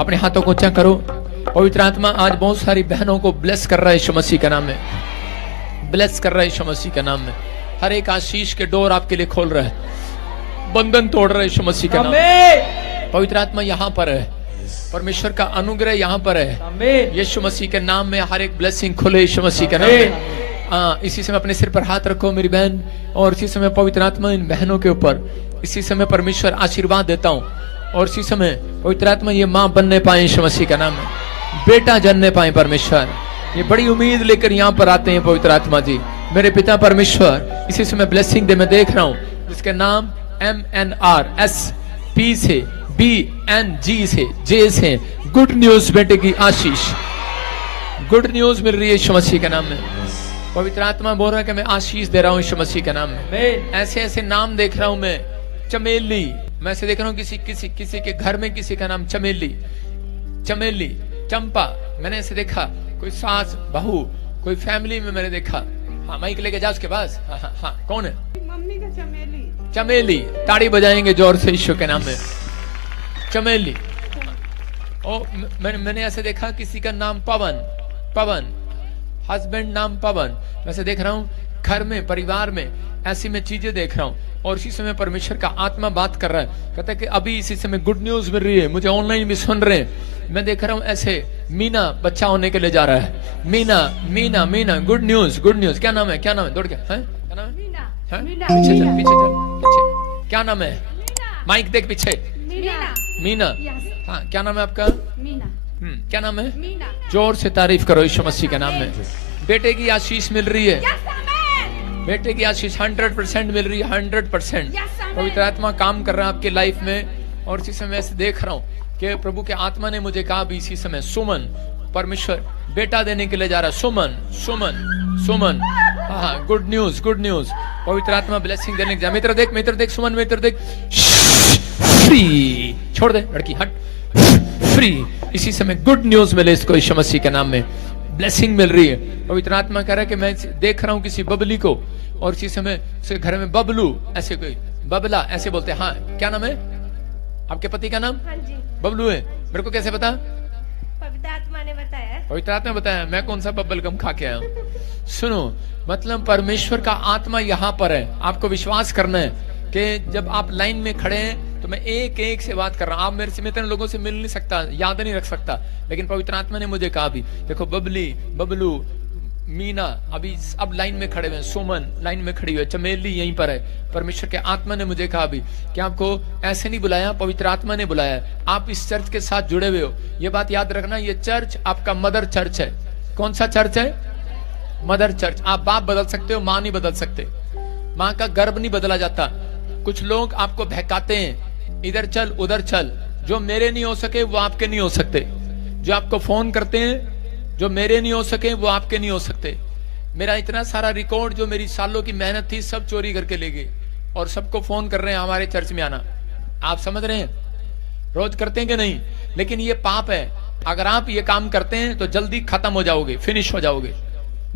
अपने हाथों को ऊंचा करो। पवित्र आत्मा आज बहुत सारी बहनों को ब्लेस कर रहा है यीशु मसीह के नाम में, ब्लेस कर रहा है यीशु मसीह के नाम में। हर एक आशीष के डोर आपके लिए खोल रहा है, बंधन तोड़ रहा है यीशु मसीह के नाम में। पवित्र आत्मा यहाँ पर है, परमेश्वर का अनुग्रह यहाँ पर है। यीशु मसीह के नाम में हर एक ब्लेसिंग खुले यीशु मसीह के नाम में। इसी समय अपने सिर पर हाथ रखो मेरी बहन, और इसी समय पवित्र आत्मा इन बहनों के ऊपर इसी समय परमेश्वर आशीर्वाद देता हूँ। और इसी समय पवित्र आत्मा ये माँ बनने पाए यीशु मसीह का नाम में, बेटा जनने पाए परमेश्वर। ये बड़ी उम्मीद लेकर यहाँ पर आते हैं पवित्र आत्मा जी। मेरे पिता परमेश्वर इसी समय ब्लेसिंग दे, मैं देख रहा हूँ जिसके नाम MNRSP से BNG से J से गुड न्यूज बेटे की आशीष, गुड न्यूज मिल रही है यीशु मसीह के नाम में। पवित्र आत्मा बोल रहा है कि मैं आशीष दे रहा हूँ यीशु मसीह के नाम में। ऐसे ऐसे नाम देख रहा हूँ मैं, चमेली, मैं ऐसे देख रहा हूँ किसी के घर में किसी का नाम चमेली, चमेली, चंपा, मैंने ऐसे देखा। कोई सास बहू, कोई फैमिली में मैंने देखा। हाँ माइक लेके जा उसके पास। हाँ हाँ हाँ, कौन है? मम्मी का चमेली। चमेली, ताड़ी बजाएंगे जोर से यीशु के नाम में। चमेली। ओ मैंने ऐसे देखा किसी का नाम पवन, पवन, हस्बैंड नाम पवन। वैसे देख रहा हूँ घर में, परिवार में, ऐसी मैं चीजें देख रहा हूँ। और इसी समय परमेश्वर का आत्मा बात कर रहा है, कहता है कि अभी इसी समय गुड न्यूज मिल रही है, मुझे ऑनलाइन भी सुन रहे हैं। मैं देख रहा हूँ ऐसे मीना बच्चा होने के लिए जा रहा है। Meena, Meena, Meena, good news, good news. क्या नाम है? क्या नाम है? दौड़ क्या है? क्या नाम है? पीछे चल, पीछे चल, पीछे। क्या नाम है? माइक देख पीछे। मीना। हाँ, क्या नाम है आपका? क्या नाम है? जोर से तारीफ करो यीशु मसीह के नाम में। बेटे की आशीष मिल रही है, बेटे की आशीष 100% मिल रही है, 100%। पवित्र आत्मा काम कर रहा है आपके लाइफ में। और इसी समय ऐसे देख रहा हूँ कि प्रभु के आत्मा ने मुझे कहा भी इसी समय सुमन, परमेश्वर बेटा देने के लिए जा रहा है। सुमन, सुमन, सुमन। हाँ, गुड न्यूज, गुड न्यूज। पवित्र आत्मा ब्लेसिंग देने के जा। मित्र देख, मित्र देख, सुमन मित्र देख। फ्री, छोड़ दे लड़की, हट, फ्री। इसी समय गुड न्यूज मिले इसको यीशु मसीह के नाम में, ब्लेसिंग मिल रही है। पवित्र आत्मा कह रहा है कि मैं देख रहा हूं किसी बबली को, और इसी समय उसके घर में बबलू, ऐसे कोई बबला ऐसे बोलते हैं। हाँ, क्या नाम है आपके पति का नाम? हाँ जी, बबलू है। मेरे को कैसे पता? पवित्र आत्मा ने बताया। पवित्र आत्मा बताया। मैं कौन सा बबल गम खा के आया हूँ? सुनो, मतलब परमेश्वर का आत्मा यहाँ पर है। आपको विश्वास करना है कि जब आप लाइन में खड़े हैं तो मैं एक एक से बात कर रहा हूं। आप मेरे से इतने लोगों से मिल नहीं सकता, याद नहीं रख सकता, लेकिन पवित्र आत्मा ने मुझे कहा भी, देखो बबली, बबलू, मीना अभी अब लाइन में खड़े हुए, सुमन लाइन में खड़ी हुई है, चमेली यहीं पर है। परमेश्वर के आत्मा ने मुझे कहा भी कि आपको ऐसे नहीं बुलाया, पवित्र आत्मा ने बुलाया। आप इस चर्च के साथ जुड़े हुए हो, ये बात याद रखना। ये चर्च आपका मदर चर्च है। कौन सा चर्च है? Mother church. आप बाप बदल सकते हो, माँ नहीं बदल सकते। माँ का गर्भ नहीं बदला जाता। कुछ लोग आपको बहकाते हैं, इधर चल उधर चल। जो मेरे नहीं हो सके वो आपके नहीं हो सकते। जो आपको फोन करते हैं, जो मेरे नहीं हो सके वो आपके नहीं हो सकते। मेरा इतना सारा रिकॉर्ड जो मेरी सालों की मेहनत थी सब चोरी करके ले गए, और सबको फोन कर रहे हैं हमारे चर्च में आना। आप समझ रहे हैं? रोज करते हैं कि नहीं? लेकिन ये पाप है। अगर आप ये काम करते हैं तो जल्दी खत्म हो जाओगे, फिनिश हो जाओगे।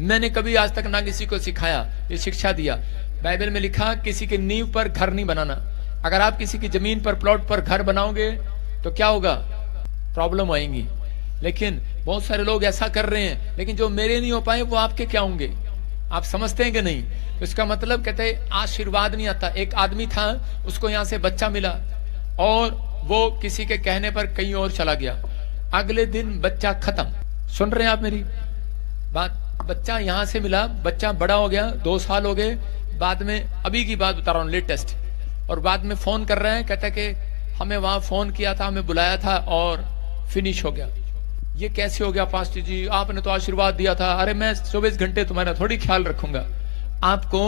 मैंने कभी आज तक ना किसी को सिखाया, ये शिक्षा दिया। बाइबल में लिखा किसी की नींव पर घर नहीं बनाना। अगर आप किसी की जमीन पर, प्लॉट पर घर बनाओगे तो क्या होगा? प्रॉब्लम आएंगी। लेकिन बहुत सारे लोग ऐसा कर रहे हैं, लेकिन जो मेरे नहीं हो पाए वो आपके क्या होंगे? आप समझते हैं कि नहीं? तो इसका मतलब कहते हैं आशीर्वाद नहीं आता। एक आदमी था, उसको यहाँ से बच्चा मिला और वो किसी के कहने पर कहीं और चला गया। अगले दिन बच्चा खत्म। सुन रहे हैं आप मेरी बात? बच्चा यहाँ से मिला, बच्चा बड़ा हो गया, 2 साल हो गए, बाद में अभी की बात बता रहा हूँ, लेटेस्ट। और बाद में फोन कर रहे हैं, कहता है कि हमें वहां फोन किया था, हमें बुलाया था और फिनिश हो गया। ये कैसे हो गया पास्टर जी? आपने तो आशीर्वाद दिया था। अरे मैं 24 घंटे तुम्हारा थोड़ी ख्याल रखूंगा। आपको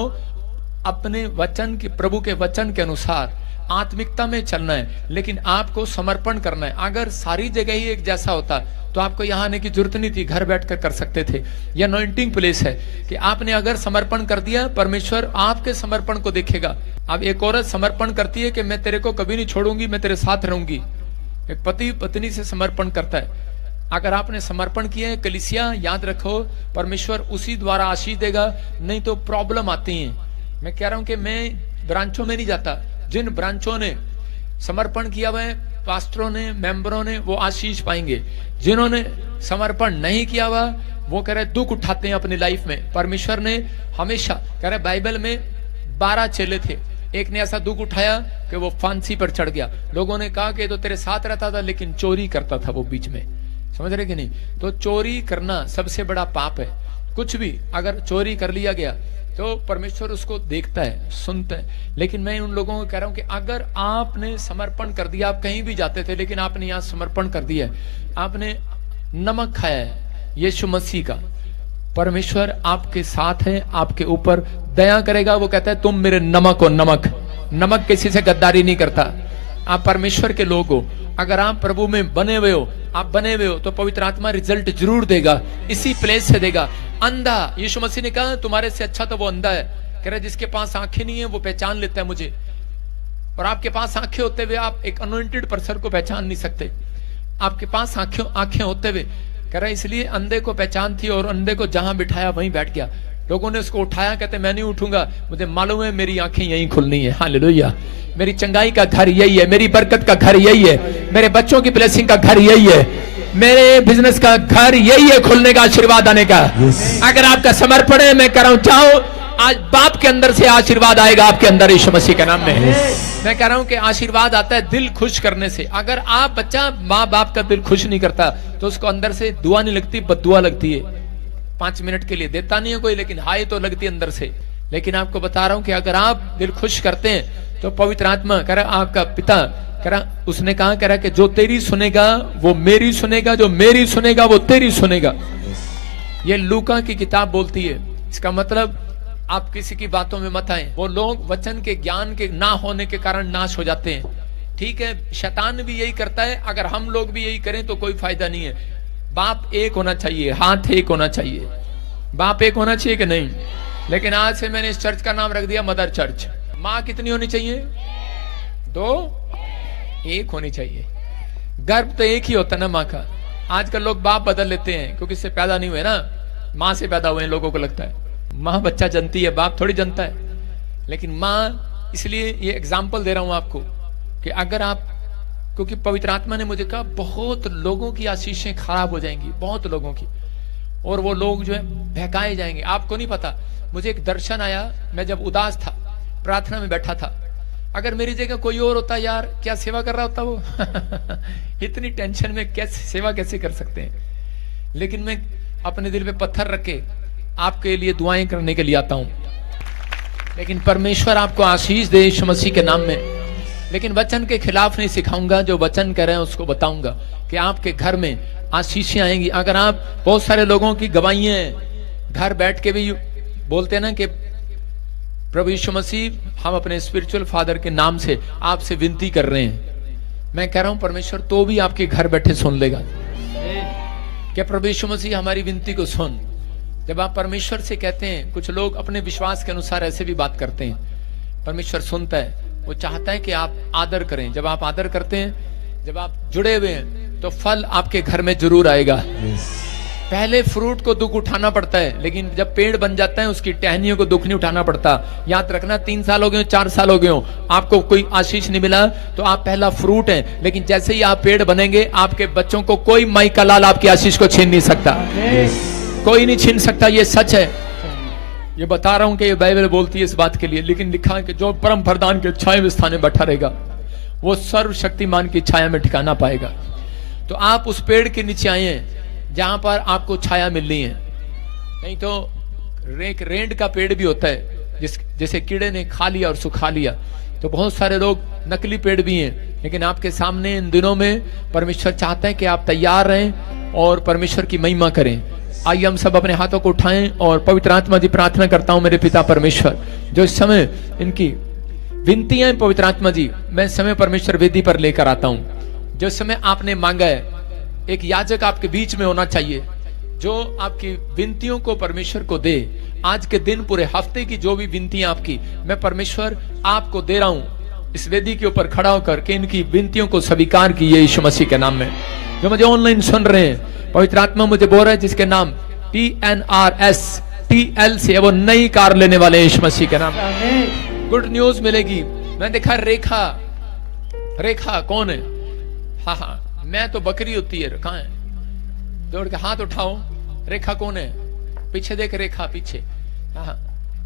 अपने वचन के, प्रभु के वचन के अनुसार आत्मिकता में चलना है, लेकिन आपको समर्पण करना है। अगर सारी जगह ही एक जैसा होता तो आपको यहाँ आने की जरूरत नहीं थी, घर बैठकर कर सकते थे। यह अनॉइंटिंग प्लेस है कि आपने अगर समर्पण कर दिया, परमेश्वर आपके समर्पण को देखेगा। अब एक औरत समर्पण करती है कि मैं तेरे को कभी नहीं छोड़ूंगी, मैं तेरे साथ रहूंगी। एक पति पत्नी से समर्पण करता है। अगर आपने समर्पण किया है, कलीसिया याद रखो, परमेश्वर उसी द्वारा आशीष देगा, नहीं तो प्रॉब्लम आती है। मैं कह रहा हूं कि मैं ब्रांचों में नहीं जाता। जिन ब्रांचों ने समर्पण किया हुआ है, पास्टरों ने, मेंबरों ने, वो आशीष पाएंगे। जिन्होंने समर्पण नहीं किया हुआ, वो कह रहे दुख उठाते हैं अपनी लाइफ में। परमेश्वर ने हमेशा कह रहे, बाइबल में 12 चेले थे, एक ने ऐसा दुख उठाया कि वो फांसी पर चढ़ गया। लोगों ने कहा कि तो तेरे साथ रहता था लेकिन चोरी करता था वो बीच में। समझ रहे कि नहीं? तो चोरी करना सबसे बड़ा पाप है। कुछ भी अगर चोरी कर लिया गया तो परमेश्वर उसको देखता है, सुनता है। लेकिन मैं उन लोगों को कह रहा हूं कि अगर आपने समर्पण कर दिया, आप कहीं भी जाते थे लेकिन आपने यहां समर्पण कर दिया है, आपने नमक खाया है यीशु मसीह का, परमेश्वर आपके साथ है, आपके ऊपर दया करेगा। वो कहता है तुम मेरे नमक हो। नमक किसी से गद्दारी नहीं करता। आप परमेश्वर के लोग हो। अगर आप प्रभु में बने हुए हो, आप बने हुए हो, तो पवित्र आत्मा रिजल्ट जरूर देगा, इसी प्लेस से देगा। अंधा, यीशु मसीह ने कहा तुम्हारे से अच्छा तो वो अंधा है। कह रहे जिसके पास आंखें नहीं है वो पहचान लेता है मुझे, और आपके पास आंखें होते हुए आप एक अनॉइंटेड पर्सन को पहचान नहीं सकते। आपके पास आंखें होते हुए, कह रहा इसलिए अंधे को पहचान थी और अंधे को जहां बिठाया वहीं बैठ गया। लोगों ने उसको उठाया, कहते मैं नहीं उठूंगा, मुझे मालूम है मेरी आंखें यहीं खुलनी है। हालेलुया। मेरी चंगाई का घर यही है, मेरी बरकत का घर यही है, मेरे बच्चों की ब्लेसिंग का घर यही है, मेरे बिजनेस का घर यही है, खुलने का, आशीर्वाद आने का। अगर आपका समर्पण है, मैं कह रहा हूं चाहो आज बाप के अंदर से आशीर्वाद आएगा आपके अंदर यीशु मसीह के नाम में। मैं कह रहा हूं कि आशीर्वाद आता है दिल खुश करने से। अगर आप बच्चा माँ बाप का दिल खुश नहीं करता तो उसको अंदर से दुआ नहीं लगती, बद्दुआ लगती है। 5 मिनट के लिए देता नहीं है कोई, लेकिन हाय तो लगती है अंदर से। लेकिन आपको बता रहा हूं कि अगर आप दिल खुश करते हैं तो पवित्र आत्मा कह रहा आपका पिता कह रहा, उसने कहा कह रहा कि जो तेरी सुनेगा वो मेरी सुनेगा, जो मेरी सुनेगा वो तेरी सुनेगा। ये लूका की किताब बोलती है। इसका मतलब आप किसी की बातों में मत आए। वो लोग वचन के ज्ञान के ना होने के कारण नाश हो जाते हैं। ठीक है, शैतान भी यही करता है। अगर हम लोग भी यही करें तो कोई फायदा नहीं है। बाप एक होना चाहिए, हाथ एक होना चाहिए। बाप एक होना चाहिए कि नहीं? लेकिन आज से मैंने इस चर्च का नाम रख दिया मदर चर्च। माँ कितनी होनी चाहिए? 2, 1 होनी चाहिए। गर्भ तो एक ही होता ना माँ का। आजकल लोग बाप बदल लेते हैं क्योंकि इससे पैदा नहीं हुए ना, माँ से पैदा हुए हैं। लोगों को लगता है माँ बच्चा जनती है, बाप थोड़ी जनता है। लेकिन माँ, इसलिए ये एग्जाम्पल दे रहा हूं आपको कि अगर आप, क्योंकि पवित्र आत्मा ने मुझे कहा बहुत लोगों की आशीषें खराब हो जाएंगी, बहुत लोगों की, और वो लोग जो है बहकाए जाएंगे। आपको नहीं पता, मुझे एक दर्शन आया, मैं जब उदास था, प्रार्थना में बैठा था। अगर मेरी जगह कोई और होता यार, क्या सेवा कर रहा होता वो इतनी टेंशन में कैसे सेवा कैसे कर सकते हैं। लेकिन मैं अपने दिल पे पत्थर रख के आपके लिए दुआएं करने के लिए आता हूं। लेकिन परमेश्वर आपको आशीष दे यीशु मसीह के नाम में। लेकिन वचन के खिलाफ नहीं सिखाऊंगा, जो वचन कह रहे हैं उसको बताऊंगा कि आपके घर में आशीषें आएंगी। अगर आप, बहुत सारे लोगों की गवाहियां हैं, घर बैठ के भी बोलते हैं ना कि प्रभु यीशु मसीह, हम अपने स्पिरिचुअल फादर के नाम से आपसे विनती कर रहे हैं। मैं कह रहा हूं परमेश्वर तो भी आपके घर बैठे सुन लेगा। क्या प्रभु यीशु मसीह हमारी विनती को सुन। जब आप परमेश्वर से कहते हैं, कुछ लोग अपने विश्वास के अनुसार ऐसे भी बात करते हैं, परमेश्वर सुनता है। वो चाहता है कि आप आदर करें। जब आप आदर करते हैं, जब आप जुड़े हुए हैं, तो फल आपके घर में जरूर आएगा। पहले फ्रूट को दुख उठाना पड़ता है, लेकिन जब पेड़ बन जाता है उसकी टहनियों को दुख नहीं उठाना पड़ता। याद रखना, 3 साल हो गए, 4 साल हो गए हो, आपको कोई आशीष नहीं मिला तो आप पहला फ्रूट हैं। लेकिन जैसे ही आप पेड़ बनेंगे, आपके बच्चों को कोई माई का लाल आपकी आशीष को छीन नहीं सकता। कोई नहीं छीन सकता, ये सच है। ये बता रहा हूं कि ये बाइबल बोलती है इस बात के लिए। लेकिन लिखा है कि जो परम प्रधान के छाया स्थान में बैठा रहेगा वो सर्वशक्तिमान की छाया में ठिकाना पाएगा। तो आप उस पेड़ के नीचे आए हैं जहां पर आपको छाया मिलनी है। नहीं तो रेंड का पेड़ भी होता है, जैसे कीड़े ने खा लिया और सुखा लिया। तो बहुत सारे लोग नकली पेड़ भी हैं। लेकिन आपके सामने इन दिनों में परमेश्वर चाहता है कि आप तैयार रहें और परमेश्वर की महिमा करें। आइए हम सब अपने हाथों को उठाएं और पवित्र आत्मा जी, प्रार्थना करता हूं मेरे पिता परमेश्वर, जो इस समय इनकी विनतियां, पवित्र आत्मा जी, मैं इस समय परमेश्वर वेदी पर लेकर आता हूं। जो समय आपने मांगा है, एक याजक आपके बीच में होना चाहिए जो आपकी विनतियों को परमेश्वर को दे। आज के दिन, पूरे हफ्ते की जो भी विनतियां आपकी, मैं परमेश्वर आपको दे रहा हूं। इस वेदी के ऊपर खड़ा होकर के इनकी विनतियों को स्वीकार कीजिए यीशु मसीह के नाम में। जो मुझे ऑनलाइन सुन रहे हैं, पवित्र आत्मा मुझे बोल रहा है जिसके नाम TNRSTL से वो नई कार लेने वाले यीशु मसीह के नाम। गुड न्यूज मिलेगी। मैं देखा रेखा कौन है? हाँ हाँ, मैं तो बकरी होती है, कहाँ है? दौड़ के हाथ उठाओ। रेखा कौन है? पीछे देख, रेखा पीछे। हाँ हाँ,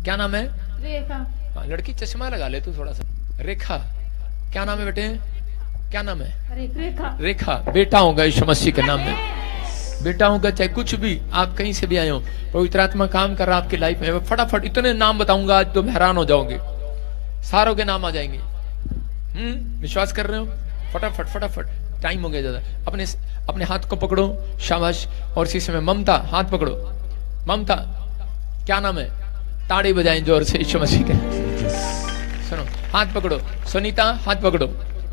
क्या नाम है? रेखा। हाँ, लड़की चश्मा लगा ले तू थोड़ा सा। रेखा, क्या नाम है बेटे? क्या नाम है? रेखा। रेखा, बेटा होगा यीशु मसीह के नाम में। बेटा होगा, चाहे कुछ भी, आप कहीं से भी आए हो, पवित्र आत्मा काम कर रहा आपकी लाइफ में। मैं फटाफट इतने नाम बताऊंगा आज तुम हैरान हो जाओगे, सारों के नाम आ जाएंगे। विश्वास कर रहे हो? फटाफट फटाफट, टाइम हो गया ज्यादा। अपने अपने हाथ को पकड़ो, शाबाश। और इसी समय ममता, हाथ पकड़ो। ममता, क्या नाम है? ताड़ी बजाएं जोर से यीशु मसीह के। सुनो, हाथ पकड़ो। सुनीता, हाथ पकड़ो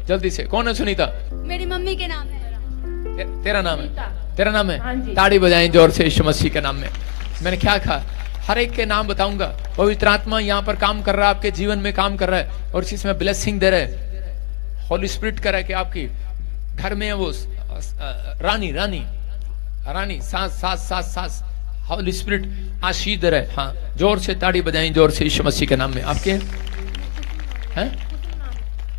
जल्दी से। कौन है सुनीता? मेरी मम्मी के नाम है। तेरा नाम है? तेरा नाम हाँ है? जी। ताड़ी बजाएं जोर से यीशु मसीह के नाम में। मैंने क्या कहा? हर एक के नाम बताऊंगा। पवित्र आत्मा यहाँ पर काम कर रहा है, आपके जीवन में काम कर रहा है, और इसी समय ब्लेसिंग दे रहा है। होली स्पिरिट कर रहा है कि आपकी घर में वो रानी रानी रानी सास सास सास सास होली स्पिरिट आशीष दे रहा है। हाँ, जोर से ताड़ी बजाएं जोर से यीशु मसीह के नाम में। आपके हैं?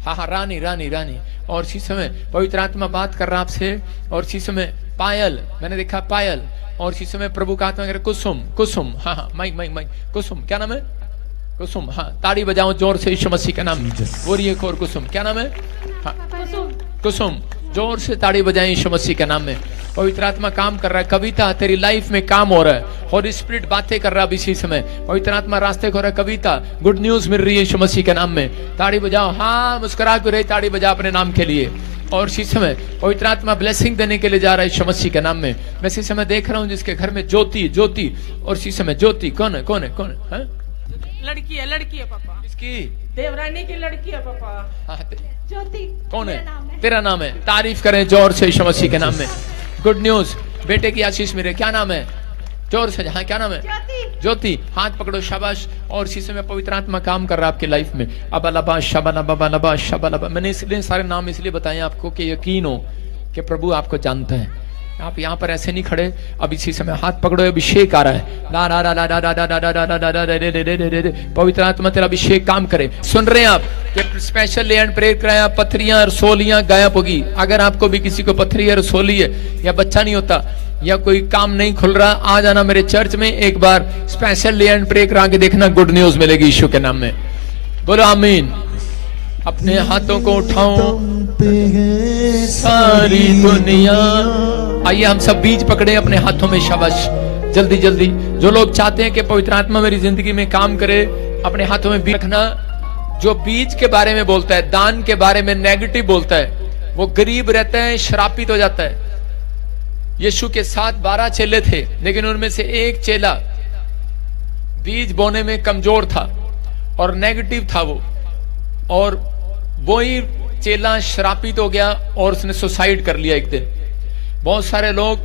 हाँ हाँ, रानी रानी रानी। और इसी समय पवित्र आत्मा बात कर रहा आपसे। और इसी समय पायल, मैंने देखा पायल। और इसी समय प्रभु का आत्मा कह रहा कुसुम, कुसुम। हाँ हाँ, माइक माइक माइक। कुसुम, क्या नाम है? कुसुम। हाँ, ताड़ी बजाओ जोर से यीशु मसीह का नाम। और ये और कुसुम, क्या नाम है? हाँ, कुसुम। जोर से ताड़ी बजाएं यीशु मसीह के नाम में। पवित्र आत्मा काम कर रहा है। कविता, तेरी लाइफ में काम हो रहा है। होली स्पिरिट बातें कर रहा है इसी समय। पवित्र आत्मा रास्ते को रहा है। कविता, गुड न्यूज मिल रही है यीशु मसीह के नाम में। ताड़ी बजाओ। हाँ, मुस्कुरा के रहे, ताड़ी बजा अपने नाम के लिए। और इसी समय पवित्र आत्मा ब्लेसिंग देने के लिए जा रहा है यीशु मसीह के नाम में। मैं इसी समय देख रहा हूँ जिसके घर में ज्योति, ज्योति। और इसी समय ज्योति कौन है? कौन है? कौन है? लड़की है पापा। इसकी देवरानी की लड़की है पापा। हाँ, ज्योति। कौन है? तेरा नाम है। तारीफ करें जोर से यीशु मसीह के नाम में। गुड न्यूज, बेटे की आशीष मिले। क्या नाम है? जोर से। हाँ, क्या नाम है? ज्योति। हाथ पकड़ो, शाबाश। और इसी समय पवित्र आत्मा काम कर रहा है आपकी लाइफ में। अबलबा शबलबा लबा शबलबा। मैंने इसलिए सारे नाम इसलिए बताए आपको कि यकीन हो कि प्रभु आपको जानता है। आप यहाँ पर ऐसे नहीं खड़े। अब इसी समय हाथ पकड़ो, अभिषेक आ रहा है। ला ला ला ला ला ला ला ला ला ला ला ला ला। पवित्र आत्मा तेरा अभिषेक काम करे। सुन रहे हैं आप कि स्पेशल ले एंड प्रेयर कराया, पथरियां रसोलियां गायब होगी। अगर आपको भी किसी को पथरी है, रसोली है, या बच्चा नहीं होता, या कोई काम नहीं खुल रहा, आ जाना मेरे चर्च में एक बार। स्पेशल ले एंड प्रेयर करा के देखना, गुड न्यूज मिलेगी यीशु के नाम में। बोलो आमीन। अपने हाथों को उठाओ, सारी दुनिया। आइए हम सब बीज पकड़े अपने हाथों में, शाबाश। जल्दी जल्दी। जो लोग चाहते हैं कि पवित्र आत्मा मेरी जिंदगी में काम करे, अपने हाथों में बीज रखना। जो बीज के बारे में बोलता है, दान के बारे में नेगेटिव बोलता है, वो गरीब रहता है, श्रापित हो जाता है। यीशु के साथ 12 चेले थे, लेकिन उनमें से एक चेला बीज बोने में कमजोर था और नेगेटिव था वो, और वही चेला श्रापित हो गया और उसने सुसाइड कर लिया एक दिन। बहुत सारे लोग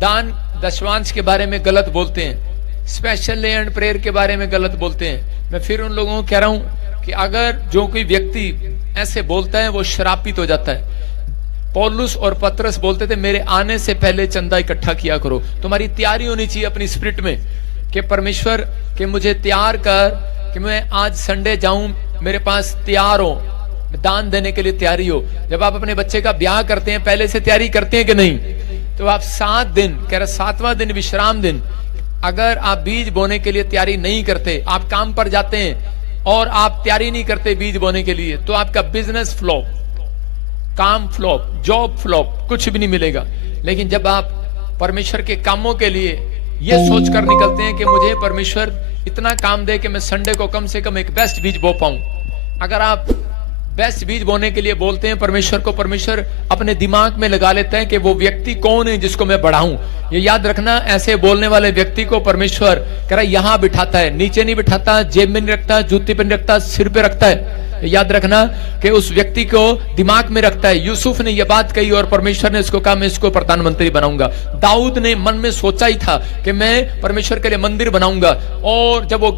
दान दशवांश के बारे में गलत बोलते हैं, स्पेशल ले एंड प्रेयर के बारे में गलत बोलते हैं। मैं फिर उन लोगों को कह रहा हूं कि अगर जो कोई व्यक्ति ऐसे बोलता है वो श्रापित हो जाता है। पौलुस और पतरस बोलते थे, मेरे आने से पहले चंदा इकट्ठा किया करो। तुम्हारी तैयारी होनी चाहिए अपनी स्पिरिट में कि परमेश्वर के मुझे तैयार कर कि मैं आज संडे जाऊं, मेरे पास तैयार हो, दान देने के लिए तैयारी हो। जब आप अपने बच्चे का ब्याह करते हैं, पहले से तैयारी करते हैं कि नहीं? तो आप 7 दिन, कह रहे 7वां दिन विश्राम दिन, अगर आप बीज बोने के लिए तैयारी नहीं करते, आप काम पर जाते हैं और आप तैयारी नहीं करते बीज बोने के लिए, तो आपका बिजनेस फ्लॉप, काम फ्लॉप, जॉब फ्लॉप, कुछ भी नहीं मिलेगा। लेकिन जब आप परमेश्वर के कामों के लिए ये सोचकर निकलते हैं कि मुझे परमेश्वर इतना काम दे कि मैं संडे को कम से कम एक बेस्ट बीज बो पाऊं। अगर आप बेस्ट बीज बोने के लिए बोलते हैं परमेश्वर को, परमेश्वर अपने दिमाग में लगा लेता है कि वो व्यक्ति कौन है जिसको मैं बढ़ाऊं। ये याद रखना, ऐसे बोलने वाले व्यक्ति को परमेश्वर कह रहा है यहां बिठाता है, नीचे नहीं बिठाता, जेब में नहीं रखता, जूती पे नहीं रखता, सिर पे रखता है। याद रखना कि उस व्यक्ति को दिमाग में रखता है। यूसुफ ने यह बात कही और परमेश्वर ने इसको कहा मैं इसको प्रधानमंत्री बनाऊंगा। दाऊद ने मन में सोचा ही था कि मैं परमेश्वर के लिए मंदिर बनाऊंगा, और जब वो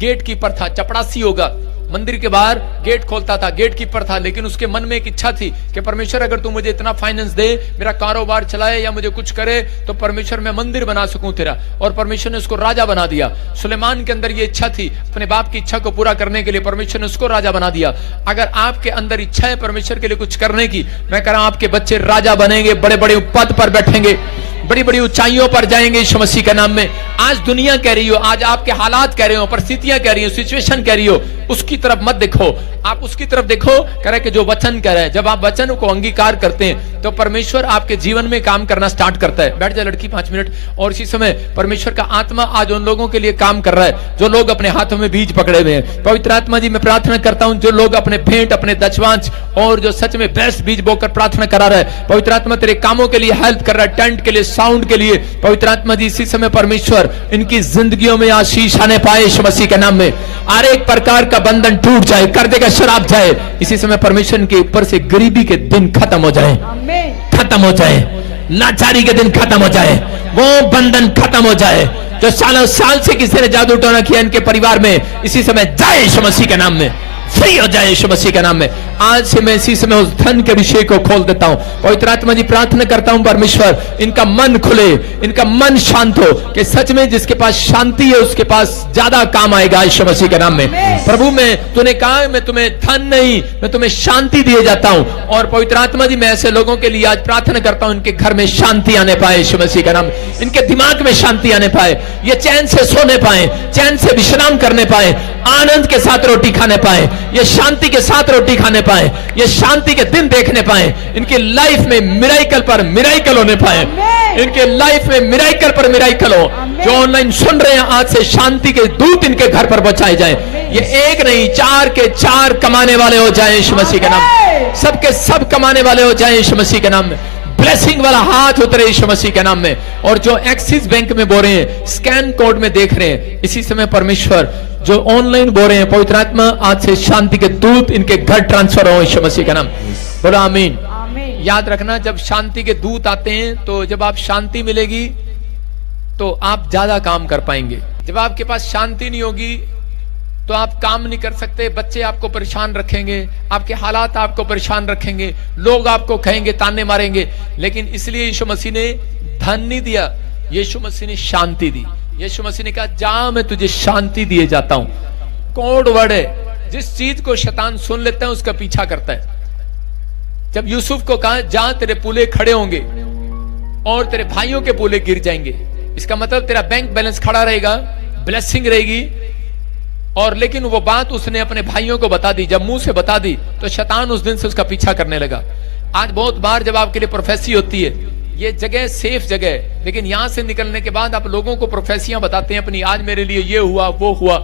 गेट कीपर था, चपड़ासी होगा, मंदिर के बाहर गेट खोलता था, गेट कीपर था, लेकिन उसके मन में एक इच्छा थी कि परमेश्वर अगर तू मुझे इतना फाइनेंस दे, मेरा कारोबार चलाए या मुझे कुछ करे, तो परमेश्वर मैं मंदिर बना सकूं तेरा। और परमेश्वर ने उसको राजा बना दिया। सुलेमान के अंदर ये इच्छा थी, अपने बाप की इच्छा को पूरा करने के लिए परमेश्वर ने उसको राजा बना दिया। अगर आपके अंदर इच्छा है परमेश्वर के लिए कुछ करने की, मैं कह रहा हूं आपके बच्चे राजा बनेंगे, बड़े बड़े पद पर बैठेंगे, बड़ी बड़ी ऊंचाइयों पर जाएंगे यीशु मसीह के नाम में। आज दुनिया कह रही हो, आज आपके हालात कह रहे हो, परिस्थितियां कह रही हो, सिचुएशन कह रही हो, उसकी तरफ मत देखो, आप उसकी तरफ देखो। कह रहे कि जो वचन कह रहे हैं, जब आप वचन को अंगीकार करते हैं तो परमेश्वर आपके जीवन में काम करना स्टार्ट करता है। बैठ जाए लड़की 5 मिनट। और इसी समय परमेश्वर का आत्मा आज उन लोगों के लिए काम कर रहा है जो लोग अपने हाथों में बीज पकड़े हुए हैं। पवित्र आत्मा जी, मैं प्रार्थना करता हूं जो लोग अपने भेंट, अपने दशवांश और जो सच में बेस्ट बीज बोकर प्रार्थना करा रहा है, पवित्र आत्मा तेरे कामों के लिए हेल्प कर रहा है, टेंट के लिए, साउंड के लिए, पवित्र आत्मा जी इसी समय परमेश्वर इनकी जिंदगियों में आशीष आने पाए यीशु मसीह के नाम में। हर एक प्रकार का बंधन टूट जाए, कर्जे का शराब जाए, इसी समय परमेश्वर के ऊपर से गरीबी के दिन खत्म हो जाए, खत्म हो जाए, लाचारी के दिन खत्म हो जाए, वो बंधन खत्म हो जाए जो सालों साल से किसी ने जादू टोना किया इनके परिवार में, इसी समय जाए यीशु मसीह के नाम में, फ्री हो जाए यीशु मसीह के नाम में। आज से मैं इसी समय उस धन के विषय को खोल देता हूं। पवित्र आत्मा जी, प्रार्थना करता हूं परमेश्वर इनका मन खुले, इनका मन शांत हो कि सच में जिसके पास शांति है उसके पास ज्यादा काम आएगा यीशु मसीह के नाम में। प्रभु, मैं तूने कहा मैं तुम्हें धन नहीं, मैं तुम्हें शांति दिए जाता हूं। और पवित्र आत्मा जी, मैं ऐसे लोगों के लिए आज प्रार्थना करता हूं इनके घर में शांति आने पाए यीशु मसीह के नाम में, इनके दिमाग में शांति आने पाए, ये चैन से सोने पाए, चैन से विश्राम करने पाए, आनंद के साथ रोटी खाने पाए, ये शांति के साथ रोटी खाने पाए, ये शांति के दिन देखने पाए, इनकी लाइफ में मिराइकल पर मिराइकल होने पाए, इनके लाइफ में मिराइकल पर मिराइकल हो। जो ऑनलाइन सुन रहे हैं आज से शांति के दूत इनके घर पर बचाए जाए, ये एक नहीं 4 के 4 कमाने वाले हो जाए यीशु मसीह के नाम, सबके सब कमाने वाले हो जाए यीशु मसीह के नाम में। ब्लेसिंग वाला हाथ उतरे यीशु मसीह के नाम में। और जो एक्सिस बैंक में बोल रहे हैं, स्कैन कोड में देख रहे हैं, इसी समय परमेश्वर जो ऑनलाइन बोल रहे हैं, पवित्र आत्मा आज से शांति के दूत इनके घर ट्रांसफर हो यीशु मसीह का नाम। बोलो आमीन। याद रखना, जब शांति के दूत आते हैं तो जब आप शांति मिलेगी तो आप ज्यादा काम कर पाएंगे। जब आपके पास शांति नहीं होगी तो आप काम नहीं कर सकते, बच्चे आपको परेशान रखेंगे, आपके हालात आपको परेशान रखेंगे, लोग आपको कहेंगे, ताने मारेंगे। लेकिन इसलिए यीशु मसीह ने धन नहीं दिया, यीशु मसीह ने शांति दी। यीशु मसीह ने कहा, जा मैं तुझे शांति दिए जाता हूं। कोड वर्ड है, जिस चीज को शैतान सुन लेता है उसका पीछा करता है। जब यूसुफ को कहा, जा तेरे पुले खड़े होंगे और तेरे भाइयों के पुले गिर जाएंगे, इसका मतलब तेरा बैंक बैलेंस खड़ा रहेगा, ब्लेसिंग रहेगी। और लेकिन वो बात उसने अपने भाइयों को बता दी, जब मुंह से बता दी तो शैतान उस दिन से उसका पीछा करने लगा। आज बहुत बार जब आपके लिए प्रोफेसी होती है, ये जगह सेफ जगह है, लेकिन यहां से निकलने के बाद आप लोगों को प्रोफेसियां बताते हैं अपनी, आज मेरे लिए ये हुआ वो हुआ,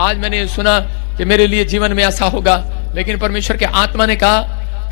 आज मैंने सुना कि मेरे लिए जीवन में ऐसा होगा। लेकिन परमेश्वर के आत्मा ने कहा,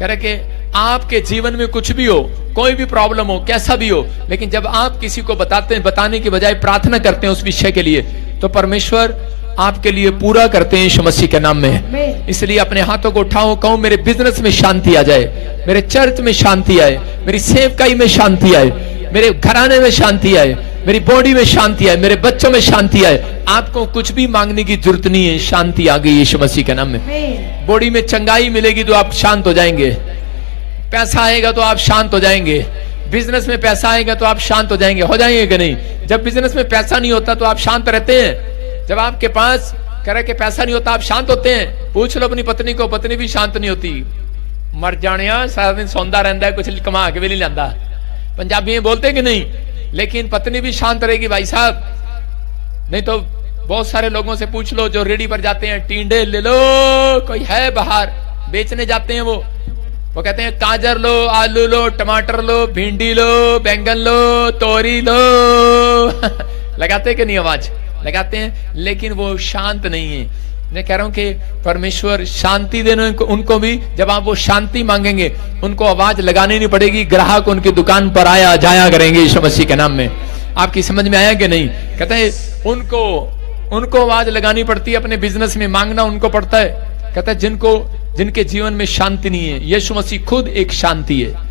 कह रहे कि आपके जीवन में कुछ भी हो, कोई भी प्रॉब्लम हो, कैसा भी हो, लेकिन जब आप किसी को बताते हैं, बताने की बजाय प्रार्थना करते हैं उस विषय के लिए, तो परमेश्वर आपके लिए पूरा करते हैं यीशु मसीह के नाम में। इसलिए अपने हाथों को उठाओ, कहो मेरे बिजनेस में शांति आ जाए, मेरे चर्च में शांति आए, मेरी सेवकाई में शांति आए, मेरे घराने में शांति आए, मेरी बॉडी में शांति आए, मेरे बच्चों में शांति आए। आपको कुछ भी मांगने की जरूरत नहीं है, शांति आ गई यीशु मसीह के नाम में। बॉडी में चंगाई मिलेगी तो आप शांत हो जाएंगे, पैसा आएगा तो आप शांत हो जाएंगे, बिजनेस में पैसा आएगा तो आप शांत हो जाएंगे। हो जाएंगे कि नहीं? जब बिजनेस में पैसा नहीं होता तो आप शांत रहते हैं? जब आपके पास कह रहे कि पैसा नहीं होता आप शांत होते हैं? पूछ लो अपनी पत्नी को, पत्नी भी शांत नहीं होती। मर जाने सारा दिन सौंदा रहता है, कुछ कमा के भी नहीं लाता। पंजाबी में बोलते कि नहीं, लेकिन पत्नी भी शांत रहेगी भाई साहब। नहीं तो बहुत सारे लोगों से पूछ लो जो रेडी पर जाते हैं, टींडे ले लो, कोई है बाहर बेचने जाते हैं, वो कहते हैं गाजर लो, आलू लो, टमाटर लो, भिंडी लो, बैंगन लो, तोरी लो लगाते कि नहीं? आवाज लगाते हैं, लेकिन वो शांत नहीं है। मैं कह रहा हूं कि परमेश्वर शांति देने उनको भी, जब आप वो शांति मांगेंगे उनको आवाज लगानी नहीं पड़ेगी, ग्राहक उनकी दुकान पर आया जाया करेंगे यीशु मसीह के नाम में। आपकी समझ में आया कि नहीं? कहते हैं उनको आवाज लगानी पड़ती है, अपने बिजनेस में मांगना उनको पड़ता है। कहता है जिनके जीवन में शांति नहीं है, यीशु मसीह खुद एक शांति है।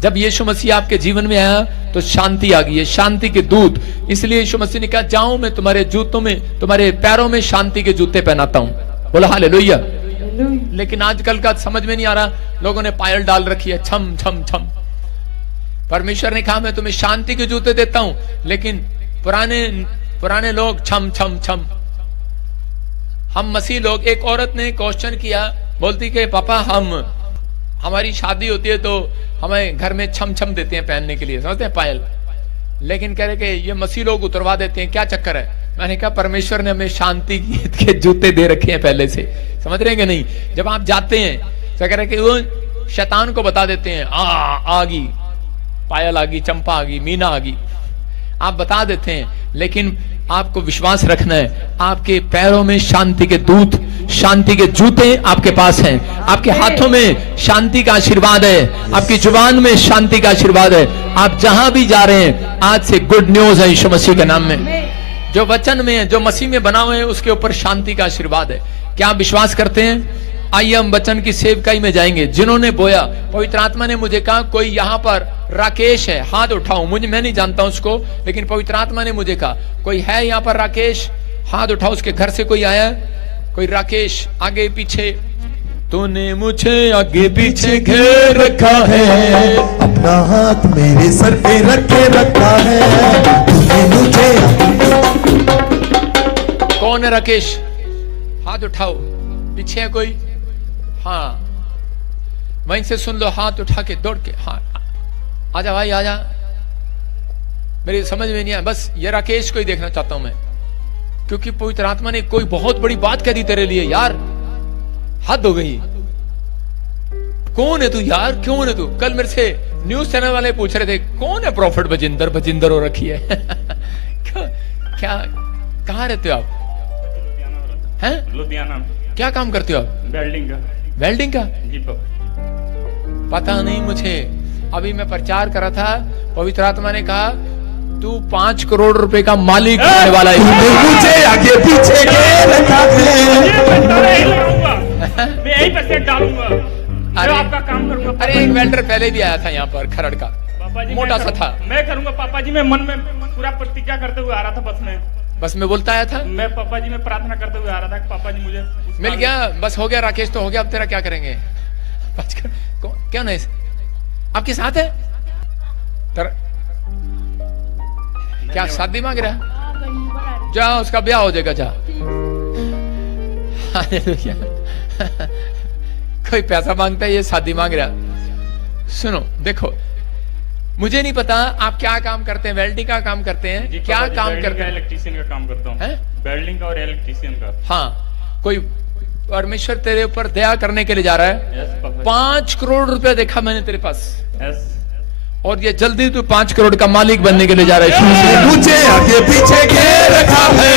जब यीशु मसीह आपके जीवन में आया तो शांति आ गई है, शांति के दूत। इसलिए यीशु मसीह ने कहा, जाओ मैं तुम्हारे जूतों में, तुम्हारे पैरों में शांति के जूते पहनाता हूं। बोला हालेलुया। लेकिन आजकल का समझ में नहीं आ रहा, लोगों ने पायल डाल रखी है, छम छम छम। परमेश्वर ने कहा मैं तुम्हें शांति के जूते देता हूं, लेकिन पुराने लोग छम छम छम। हम मसीह लोग, एक औरत ने क्वेश्चन किया, बोलती कि पापा हमारी शादी होती है तो हमें घर में छम छम देते हैं पहनने के लिए, समझते हैं पायल, लेकिन कह रहे कि ये मसीह लोग उतरवा देते हैं, क्या चक्कर है? मैंने कहा परमेश्वर ने हमें शांति के जूते दे रखे हैं पहले से, समझ रहे हैं कि नहीं? जब आप जाते हैं तो कह रहे कि वो शैतान को बता देते हैं आ गई पायल, आ गई चंपा, आ गई मीना, आ गई, आप बता देते हैं। लेकिन आपको विश्वास रखना है, आपके पैरों में शांति के दूत, शांति के जूते आपके पास हैं, आपके हाथों में शांति का आशीर्वाद है, आपकी जुबान में शांति का आशीर्वाद है। आप जहां भी जा रहे हैं आज से गुड न्यूज है यीशु मसीह के नाम में। जो वचन में है, जो मसीह में बना हुआ है, उसके ऊपर शांति का आशीर्वाद है। क्या आप विश्वास करते हैं? आइए हम वचन की सेवकाई में जाएंगे। जिन्होंने बोया, पवित्र आत्मा ने मुझे कहा कोई यहाँ पर राकेश है, हाथ उठाओ। मैं नहीं जानता उसको, लेकिन पवित्र आत्मा ने मुझे कहा कोई है यहाँ पर राकेश, हाथ उठाओ। उसके घर से कोई आया, कोई राकेश, आगे पीछे। तूने मुझे आगे पीछे घेर रखा है, अपना हाथ मेरे सर पे रखे रखा है, तूने मुझे। कौन है राकेश? हाथ उठाओ। पीछे है कोई? हाँ, वहीं से सुन लो, हाथ उठा के दौड़ के। हाँ, आजा भाई आजा। मेरी समझ में नहीं आया, बस ये राकेश को ही देखना चाहता हूं मैं, क्योंकि पवित्र आत्मा ने कोई बहुत बड़ी बात कह दी तेरे लिए यार, हद हो गई। कौन है तू यार, क्यों है तू? कल मेरे से न्यूज चैनल वाले पूछ रहे थे कौन है प्रॉफिट बजिंदर हो रखी है। क्या कहाँ रहते हो आप? हैं? लुधियाना। क्या काम करते हो आप? वेल्डिंग का। वेल्डिंग का? जी पता नहीं मुझे। अभी मैं प्रचार कर रहा था, पवित्र आत्मा ने कहा तू 5 करोड़ रुपए का मालिक होने वाला है। मुझे आगे पीछे घेर रखा है। मैं यहीं पर सेट डालूंगा। अरे आपका काम करूंगा। अरे एक वेल्डर पहले भी आया था यहाँ पर खरड़ का, पापा जी मोटा सा था। मैं करूंगा पापा जी। मैं मन में पूरा प्रतिज्ञा करते हुए आ रहा था बस में। बस में बोलता आया था। मैं पापा जी में प्रार्थना करते हुए आ रहा था कि पापा जी मुझे मिल गया, बस हो गया। राकेश तो हो गया, अब तेरा क्या करेंगे? क्या नहीं आपके साथ है क्या शादी मांग रहा है? जा, उसका ब्याह हो जाएगा, जा। कोई पैसा मांगता है, ये शादी मांग रहा। सुनो देखो, मुझे नहीं पता आप क्या काम करते हैं, वेल्डिंग का काम करते हैं, क्या काम करते हैं? इलेक्ट्रीशियन का काम करता हूँ। वेल्डिंग का और इलेक्ट्रीशियन का। हाँ, कोई परमेश्वर तेरे ऊपर दया करने के लिए जा रहा है। 5 करोड़ रुपया देखा मैंने तेरे पास, और ये जल्दी तू 5 करोड़ का मालिक बनने के लिए जा रहा है। मुझे आगे पीछे घेर रखा है,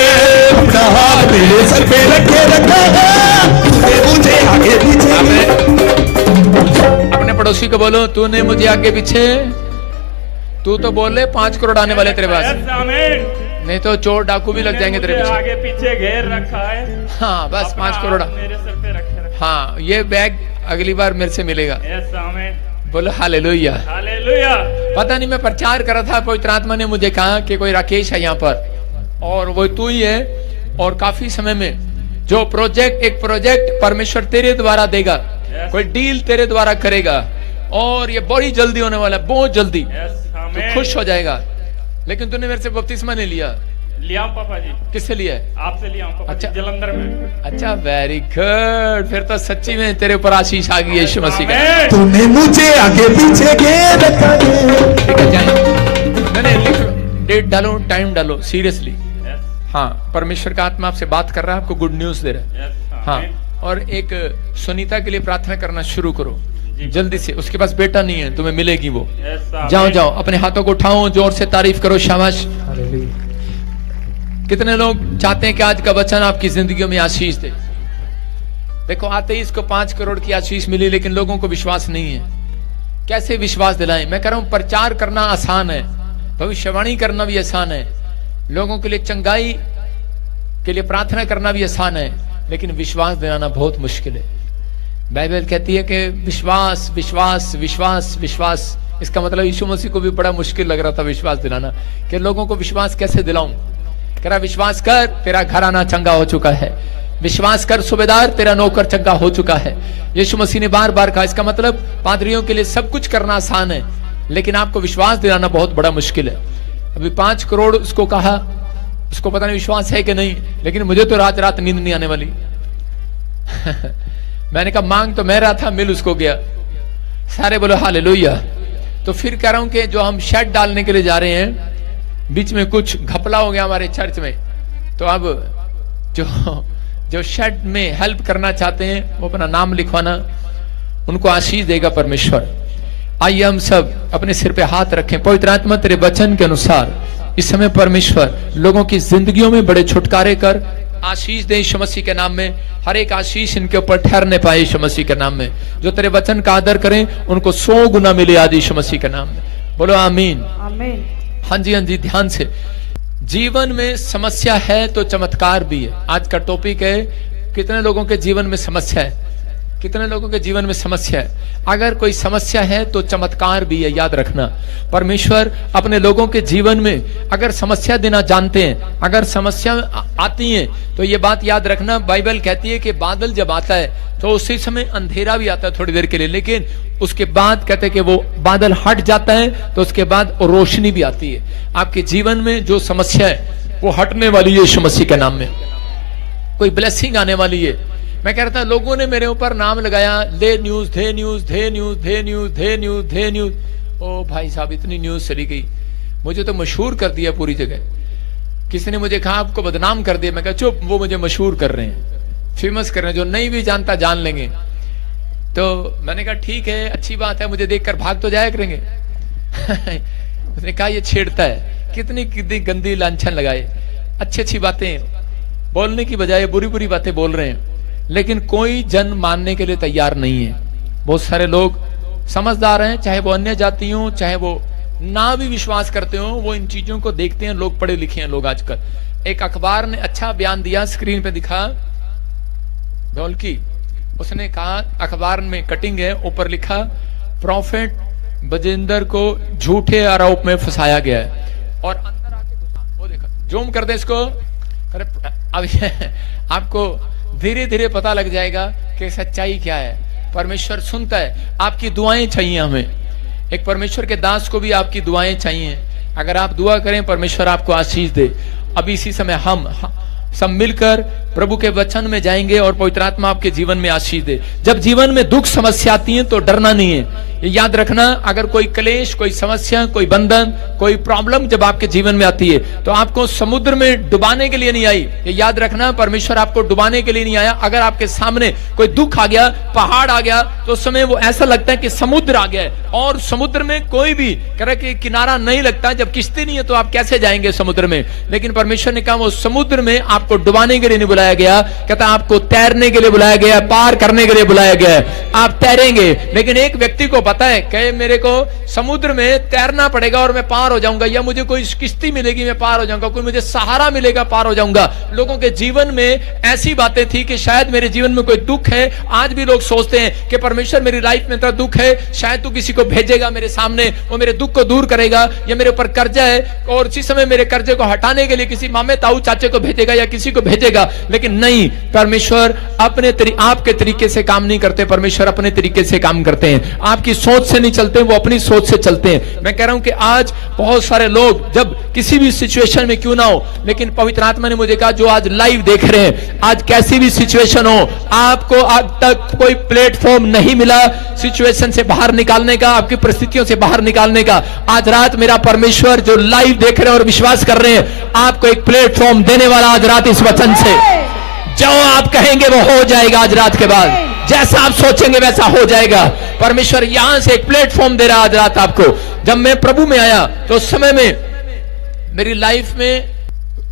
अपना हाथ मेरे सर पे रखे रखा है, मुझे आगे पीछे। अपने पड़ोसी को बोलो, तूने मुझे आगे पीछे। तू तो बोले 5 करोड़ आने वाले तेरे पास, नहीं तो चोर डाकू भी लग जाएंगे तेरे पीछे। आगे पीछे घेर रखा है। हाँ, बस 5 करोड़ मेरे सर पे रखे। हाँ, ये बैग अगली बार मेरे से मिलेगा। बोलो हालेलुया। हालेलुया। पता नहीं, मैं प्रचार कर रहा था, पवित्र आत्मा ने मुझे कहा कि कोई राकेश है यहाँ पर, और वो तू ही है। और काफी समय में जो एक प्रोजेक्ट परमेश्वर तेरे द्वारा देगा, कोई डील तेरे द्वारा करेगा, और ये बड़ी जल्दी होने वाला है, बहुत जल्दी। तो खुश हो जाएगा। लेकिन तूने मेरे से बपतिस्मा नहीं लिया। लिया पापा जी। किससे लिया है? आपसे लिया पापा। अच्छा, जलंधर में। अच्छा, वेरी गुड। फिर तो सच्ची में तेरे ऊपर आशीष आ गई है यीशु मसीह का। तूने मुझे आगे पीछे घेर रखा है। ठीक है, जाए। नहीं, लिख, डेट डालो, टाइम डालो, सीरियसली। हाँ, परमेश्वर का आत्मा आपसे बात कर रहा है, आपको गुड न्यूज दे रहा है। हाँ, और एक सुनीता के लिए प्रार्थना करना शुरू करो जल्दी से। उसके पास बेटा नहीं है, तुम्हें मिलेगी वो। जाओ जाओ, अपने हाथों को उठाओ, जोर से तारीफ करो, शाबाश। कितने लोग चाहते हैं कि आज का वचन आपकी जिंदगी में आशीष दे? देखो, आते ही इसको 5 करोड़ की आशीष मिली, लेकिन लोगों को विश्वास नहीं है। कैसे विश्वास दिलाएं? मैं कह रहा हूं, प्रचार करना आसान है, भविष्यवाणी करना भी आसान है, लोगों के लिए चंगाई के लिए प्रार्थना करना भी आसान है, लेकिन विश्वास दिलाना बहुत मुश्किल है। बाइबल कहती है कि विश्वास विश्वास विश्वास विश्वास। इसका मतलब यीशु मसीह को भी बड़ा मुश्किल लग रहा था विश्वास दिलाना, कि लोगों को विश्वास कैसे दिलाऊं। कह रहा विश्वास कर, तेरा घर आना चंगा हो चुका है। विश्वास कर सूबेदार, तेरा नौकर चंगा हो चुका है। यीशु मसीह ने बार बार कहा। इसका मतलब पादरियों के लिए सब कुछ करना आसान है, लेकिन आपको विश्वास दिलाना बहुत बड़ा मुश्किल है। अभी 5 करोड़ उसको कहा, उसको पता नहीं विश्वास है कि नहीं, लेकिन मुझे तो रात रात नींद नहीं आने वाली। मैंने कहा मांग तो मैं रहा था, मिल उसको गया। सारे बोलो हालेलुया। तो फिर कह रहा हूं कि जो हम शेड डालने के लिए जा रहे हैं, बीच में कुछ घपला हो गया हमारे चर्च में, तो अब जो शेड में हेल्प करना चाहते हैं वो अपना नाम लिखवाना, उनको आशीष देगा परमेश्वर। आइए हम सब अपने सिर पे हाथ रखें। पवित्र आत्मा तेरे वचन के अनुसार इस समय परमेश्वर लोगों की जिंदगियों में बड़े छुटकारे कर, आशीष दे यीशु मसीह के नाम में। हर एक आशीष इनके ऊपर ठहरने पाए यीशु मसीह के नाम में। जो तेरे वचन का आदर करें उनको 100 गुना मिले आज यीशु मसीह के नाम में। बोलो आमीन। आमीन। हाँ जी, हाँ जी, ध्यान से। जीवन में समस्या है तो चमत्कार भी है। आज का टॉपिक है कितने लोगों के जीवन में समस्या है, कितने लोगों के जीवन में समस्या है। अगर कोई समस्या है तो चमत्कार भी है, याद रखना। परमेश्वर अपने लोगों के जीवन में अगर समस्या देना जानते हैं, अगर समस्या आती है तो ये बात याद रखना, बाइबल कहती है कि बादल जब आता है तो उसी समय अंधेरा भी आता है थोड़ी देर के लिए, लेकिन उसके बाद कहते हैं कि वो बादल हट जाता है तो उसके बाद रोशनी भी आती है। आपके जीवन में जो समस्या है वो हटने वाली है यीशु मसीह के नाम में। कोई ब्लेसिंग आने वाली है। मैं कह रहा था लोगों ने मेरे ऊपर नाम लगाया, ले न्यूज, धे न्यूज, धे न्यूज, धे न्यूज, धे न्यूज, धे न्यूज। ओ भाई साहब, इतनी न्यूज चली गई, मुझे तो मशहूर कर दिया पूरी जगह। किसी ने मुझे कहा आपको बदनाम कर दिया। मैं कहा चुप, वो मुझे मशहूर कर रहे हैं, फेमस कर रहे हैं, जो नहीं भी जानता जान लेंगे। तो मैंने कहा ठीक है, अच्छी बात है, मुझे देखकर भाग तो जाया करेंगे। उसने कहा ये छेड़ता है, कितनी कितनी गंदी लांछन लगाए, अच्छी अच्छी बातें बोलने की बजाय बुरी बुरी बातें बोल रहे हैं, लेकिन कोई जन मानने के लिए तैयार नहीं है। बहुत सारे लोग समझदार हैं, चाहे वो अन्य जाति हो, चाहे वो ना भी विश्वास करते हो, वो इन चीजों को देखते हैं। लोग पढ़े लिखे हैं लोग आजकल। एक अखबार ने अच्छा बयान दिया, स्क्रीन पे दिखा ढोलकी। उसने कहा, अखबार में कटिंग है, ऊपर लिखा प्रॉफेट बजिंदर को झूठे आरोप में फंसाया गया है, और अंदर आके घुसा। वो देखा, जूम कर दे इसको। अरे अब आपको धीरे धीरे पता लग जाएगा कि सच्चाई क्या है। परमेश्वर सुनता है। आपकी दुआएं चाहिए हमें। एक परमेश्वर के दास को भी आपकी दुआएं चाहिए। अगर आप दुआ करें परमेश्वर आपको आशीष दे। अभी इसी समय हम सब मिलकर प्रभु के वचन में जाएंगे और पवित्र आत्मा आपके जीवन में आशीष दे। जब जीवन में दुख समस्या आती है तो डरना नहीं है। ये याद रखना, अगर कोई क्लेश, कोई समस्या, कोई बंधन, कोई प्रॉब्लम जब आपके जीवन में आती है तो आपको समुद्र में डुबाने के लिए नहीं आई। ये याद रखना, परमेश्वर आपको डुबाने के लिए नहीं आया। अगर आपके सामने कोई दुख आ गया, पहाड़ आ गया, तो उस समय वो ऐसा लगता है कि समुद्र आ गया है, और समुद्र में कोई भी तरह के किनारा नहीं लगता। जब किश्ती नहीं है तो आप कैसे जाएंगे समुद्र में? लेकिन परमेश्वर ने कहा वो समुद्र में आपको डुबाने के लिए नहीं बुलाया गया, कहता आपको तैरने के लिए बुलाया गया, पार करने के लिए बुलाया गया। आप तैरेंगे, लेकिन एक व्यक्ति को पता है कि मेरे को समुद्र में तैरना पड़ेगा और मैं पार हो जाऊंगा, या मुझे कोई किश्ती मिलेगी मैं पार हो जाऊंगा, कोई मुझे सहारा मिलेगा पार हो जाऊंगा। लोगों के जीवन में ऐसी बातें थी कि शायद मेरे जीवन में कोई दुख है। आज भी लोग सोचते हैं कि परमेश्वर मेरी लाइफ में इतना दुख है, शायद तू किसी को भेजेगा मेरे सामने, वो मेरे दुख को दूर करेगा, या मेरे ऊपर कर्जा है और इसी समय मेरे कर्जे को हटाने के लिए किसी मामे ताऊ चाचे को भेजेगा या किसी को भेजेगा। लेकिन नहीं, परमेश्वर अपने आपके तरीके से काम नहीं करते। परमेश्वर अपने तरीके से काम करते हैं। आपकी सोच से नहीं चलते, वो अपनी सोच से चलते हैं। मैं कह रहा हूं कि आज बहुत सारे लोग जब किसी भी सिचुएशन में क्यों ना हो, लेकिन पवित्र आत्मा ने मुझे कहा जो आज लाइव देख रहे हैं, आज कैसी भी सिचुएशन हो, आपको आज तक कोई प्लेटफॉर्म नहीं मिला सिचुएशन से बाहर निकालने का, आपकी परिस्थितियों से बाहर निकालने का। आज रात मेरा परमेश्वर जो लाइव देख रहे हैं और विश्वास कर रहे हैं, आपको एक प्लेटफॉर्म देने वाला आज रात इस वचन से। जो आप कहेंगे वो हो जाएगा आज रात के बाद, जैसा आप सोचेंगे वैसा हो जाएगा। परमेश्वर यहां से एक प्लेटफॉर्म दे रहा आज रात आपको। जब मैं प्रभु में आया तो उस समय में मेरी लाइफ में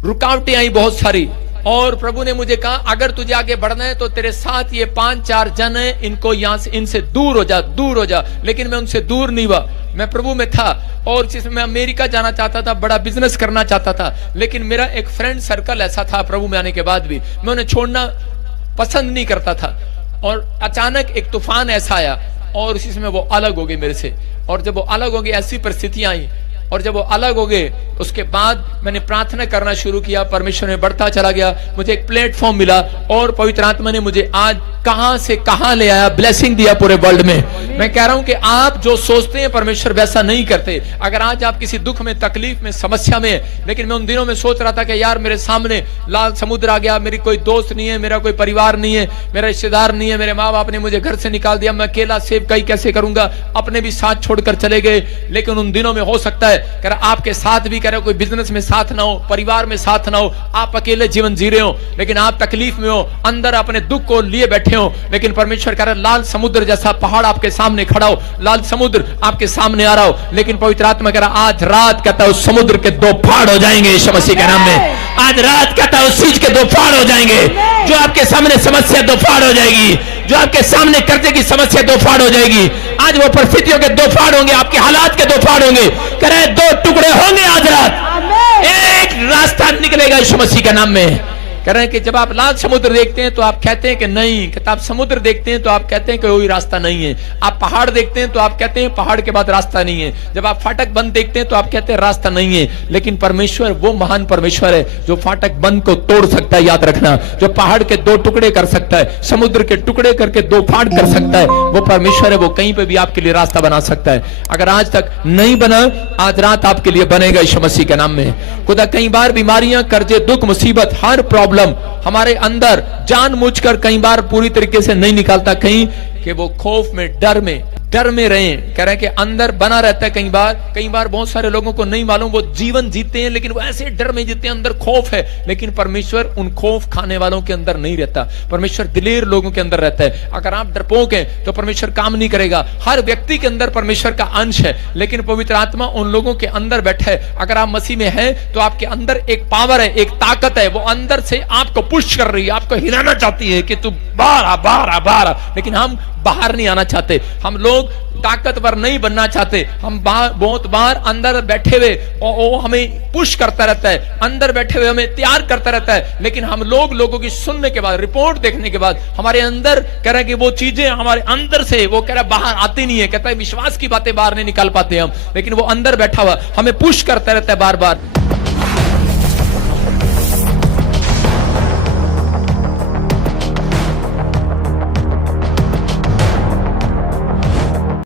रुकावटें आई बहुत सारी, और प्रभु ने मुझे कहा अगर तुझे आगे बढ़ना है तो तेरे साथ ये 5-4 जन हैं, इनको यहां से, इनसे दूर हो जा, दूर हो जा। लेकिन मैं उनसे दूर नहीं हुआ। मैं प्रभु में था और मैं अमेरिका जाना चाहता था, बड़ा बिजनेस करना चाहता था, लेकिन मेरा एक फ्रेंड सर्कल ऐसा था प्रभु में आने के बाद भी मैं उन्हें छोड़ना पसंद नहीं करता था। और अचानक एक तूफान ऐसा आया और उसी समय वो अलग हो गए मेरे से। और जब वो अलग हो गए, ऐसी परिस्थितियां आई, और जब वो अलग हो गए उसके बाद मैंने प्रार्थना करना शुरू किया, परमेश्वर में बढ़ता चला गया, मुझे एक प्लेटफॉर्म मिला और पवित्र आत्मा ने मुझे आज कहां से कहां ले आया, ब्लेसिंग दिया पूरे वर्ल्ड में। मैं कह रहा हूं कि आप जो सोचते हैं परमेश्वर वैसा नहीं करते। अगर आज आप किसी दुख में, तकलीफ में, समस्या में, लेकिन मैं उन दिनों में सोच रहा था कि यार मेरे सामने लाल समुद्र आ गया, मेरी कोई दोस्त नहीं है, मेरा कोई परिवार नहीं है, मेरा रिश्तेदार नहीं है, मेरे माँ बाप ने मुझे घर से निकाल दिया, मैं अकेला सेवकाई कैसे करूंगा, अपने भी साथ छोड़कर चले गए। लेकिन उन दिनों में हो सकता है कह रहा आपके साथ भी कह रहा कोई बिजनेस में साथ ना हो, परिवार में साथ ना हो, आप अकेले जीवन जी रहे हो, लेकिन आप तकलीफ में हो, अंदर अपने दुख को लिए बैठे हो, लेकिन परमेश्वर कह रहा लाल समुद्र जैसा पहाड़ आपके सामने खड़ा हो, लाल समुद्र आपके सामने आ रहा हो, लेकिन पवित्र आत्मा कह रहा आज रात कहता है उस समुद्र के दो फाड़ हो जाएंगे यीशु मसीह के नाम में। आज रात कहता है उस चीज के दो फाड़ हो जाएंगे, जो आपके सामने समस्या दो फाड़ हो जाएगी, जो आपके सामने कर्जे की समस्या दो फाड़ हो जाएगी। आज वो परिस्थितियों के दो फाड़ होंगे, आपके हालात के दो फाड़ होंगे, कह रहे दो टुकड़े होंगे आज रात, एक रास्ता निकलेगा यीशु मसीह के नाम में। कह रहे हैं कि जब आप लाल समुद्र देखते हैं तो आप कहते हैं कि नहीं, कहते आप समुद्र देखते हैं तो आप कहते हैं कि कोई रास्ता नहीं है, आप पहाड़ देखते हैं तो आप कहते हैं पहाड़ के बाद रास्ता नहीं है, जब आप फाटक बंद देखते हैं तो आप कहते हैं रास्ता नहीं है। लेकिन परमेश्वर वो महान परमेश्वर है जो फाटक बंद को तोड़ सकता है, याद रखना, जो पहाड़ के दो टुकड़े कर सकता है, समुद्र के टुकड़े करके दो फाड़ कर सकता है, वो परमेश्वर है, वो कहीं पे भी आपके लिए रास्ता बना सकता है। अगर आज तक नहीं बना, आज रात आपके लिए बनेगा यीशु मसीह के नाम में। खुदा कई बार बीमारियां, कर्जे, दुख, मुसीबत, हर प्रॉब्लम हमारे अंदर जानबूझकर कई बार पूरी तरीके से नहीं निकालता, कहीं कि वो खौफ में, डर में रहे। कह रहे हैं कि अंदर बना रहता है। कई बार बहुत सारे लोगों को नहीं मालूम, वो जीवन जीते हैं लेकिन वो ऐसे डर में जीते हैं, अंदर खौफ है, लेकिन परमेश्वर उन खौफ खाने वालों के अंदर नहीं रहता, परमेश्वर दिलेर लोगों के अंदर रहता है। अगर आप डरपोक हैं तो परमेश्वर काम नहीं करेगा। हर व्यक्ति के अंदर परमेश्वर का अंश है, लेकिन पवित्र आत्मा उन लोगों के अंदर बैठा है। अगर आप मसीह में हैं तो आपके अंदर एक पावर है, एक ताकत है, वो अंदर से आपको पुश कर रही है, आपको हिलाना चाहती है कि तू बाहर आ, लेकिन हम बाहर नहीं आना चाहते। हम लोग ताकतवर नहीं बनना चाहते। हम बहुत बार अंदर बैठे हुए वो हमें पुश करता रहता है, अंदर बैठे हुए हमें तैयार करता रहता है, लेकिन हम लोगों की सुनने के बाद, रिपोर्ट देखने के बाद हमारे अंदर कह रहा है कि वो चीजें हमारे अंदर से वो कह रहा है बाहर आती नहीं है। कहता है विश्वास की बातें बाहर नहीं निकाल पाते हम, लेकिन वो अंदर बैठा हुआ हमें पुश करता रहता है बार बार।